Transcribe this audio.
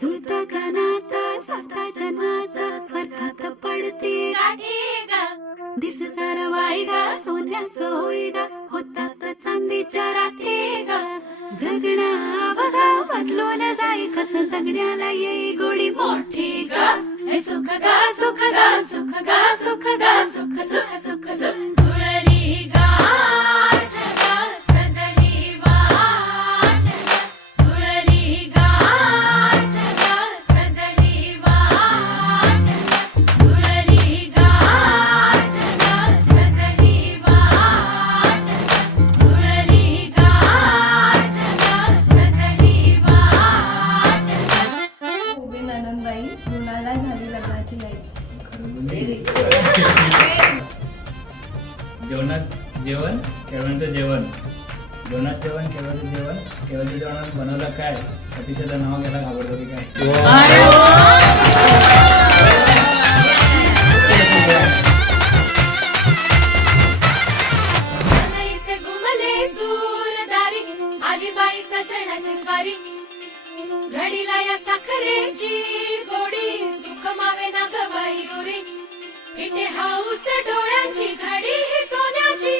जुळता कानाता साता जन्माचा स्वर्गात पडते दिस सार वाई गा सोन्याचं होई गा होतात चांदीच्या राखे गा जगणा बघा बदलून जाई कसं जगण्याला येई गोडी मोठी गा हे सुख गा सुख गा सुख गा सुख गा सुख सुख सुख सुख जुळली गाठ गा सजली वाट गा जुळली गाठ गा सजली वाट गा जुळली गाठ गा सजली वाट गा जुळली गाठ गा सजली वाट गा उभी नंदनबाई मुलाला झाली लग्नाची लाईट. जेवणात जेवण केळवणचं जेवण जेवणात जेवण केळवणचं जेवण केळवणच्या जेवणात बनवलं काय अतिशयचं नाव घ्यायला घाबरतो की काय सनईचे घुमले सूरदारी आली बाई सजण्याची स्वारी घडीला या साखरेची गोडी सुख मावे ना ग बाई उरी इथे हाऊस डोळ्यांची घडी ही सोन्याची